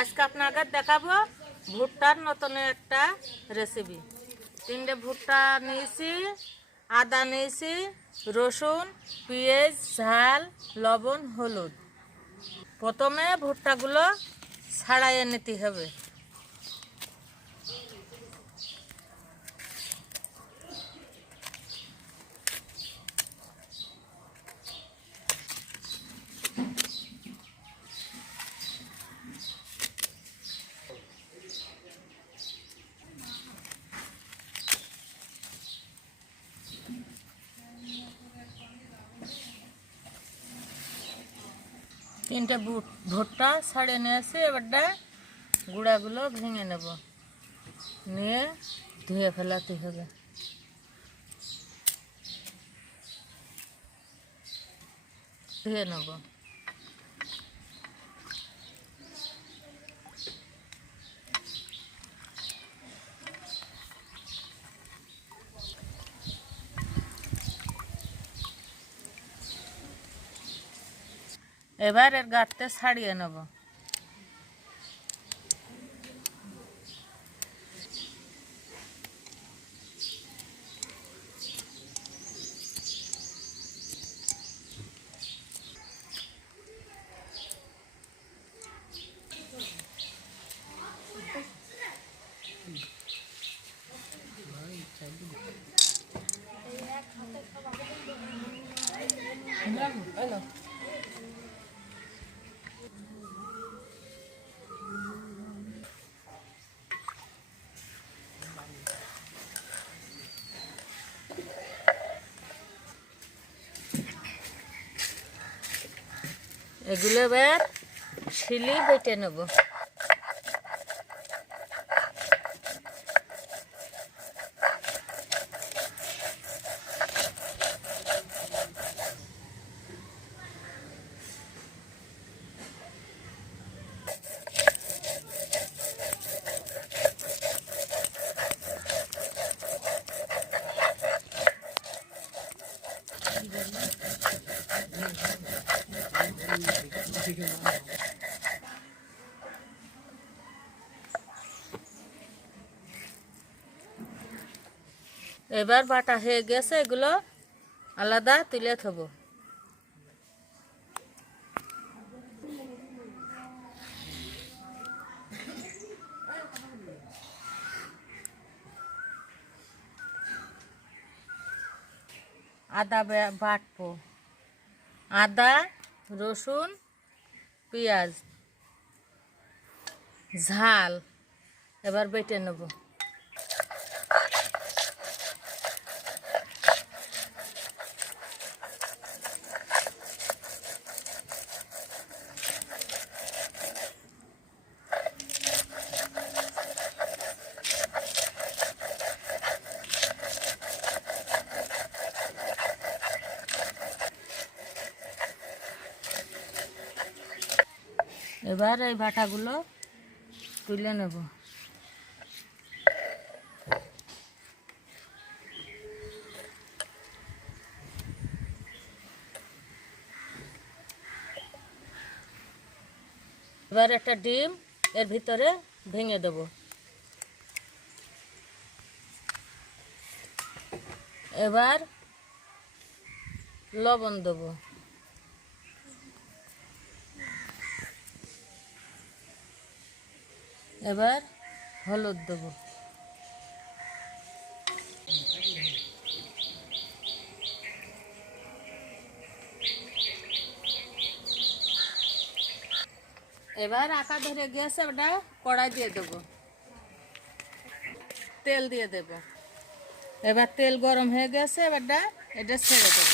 আজকে আপনাকে দেখাবো ভুট্টার নতুন একটা রেসিপি। 3টে ভুট্টা নিয়েছি, আদা নিয়েছি, রসুন, পেঁয়াজ, ঝাল, লবণ, হলুদ। প্রথমে ভুট্টাগুলো ছাড়াইয়ে নিতে হবে। তিনটে ভুট্টা ছাড়িয়ে নিয়েছি, এবারটা গুঁড়াগুলো ভেঙে নেব, নিয়ে ধুয়ে ফেলাতে হবে। ধুয়ে নেব। এবার এর গাঁটতে ছাড়িয়ে নেব। এগুলো এবার শিলি বেটে নেব। এবার বাটা হয়ে গেছে, এগুলো আলাদা তুলে থব। আদা বাটবো, আদা, রসুন, পেঁয়াজ, ঝাল এবার বেটে নেব। এবার এই বাটাগুলো তুলে নেব। এবার একটা ডিম এর ভিতরে ভেঙে দেব। এবার লবণ দেব। এবার হলুদ দেব। এবার আঁকা ধরে গ্যাসে ওটা কড়াই দিয়ে দেব, তেল দিয়ে দেব। এবার তেল গরম হয়ে গেছে, এবারটা এটা ছেড়ে দেব।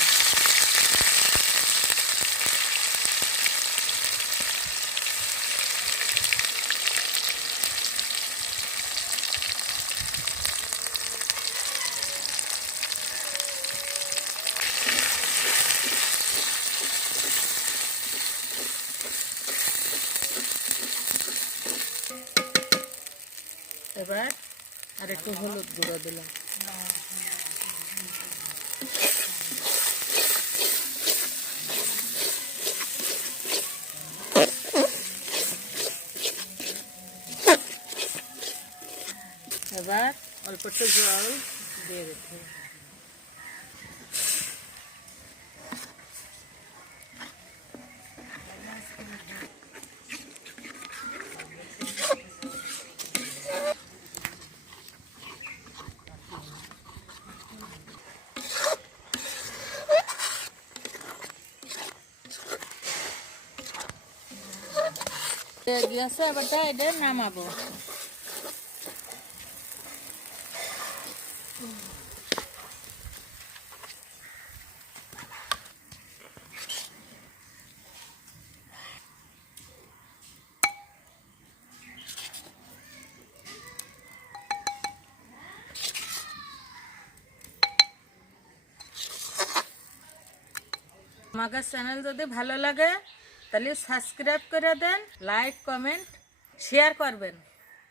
এবার আর একটু হলুদ গুঁড়ো দিলাম। এবার অল্প একটু জল দিয়ে দিতে হবে। গিয়েছে এবারটা এটা নামাবো। আমাদের চ্যানেল যদি ভালো লাগে তাহলে সাবস্ক্রাইব করে দেন, লাইক কমেন্ট শেয়ার করবেন।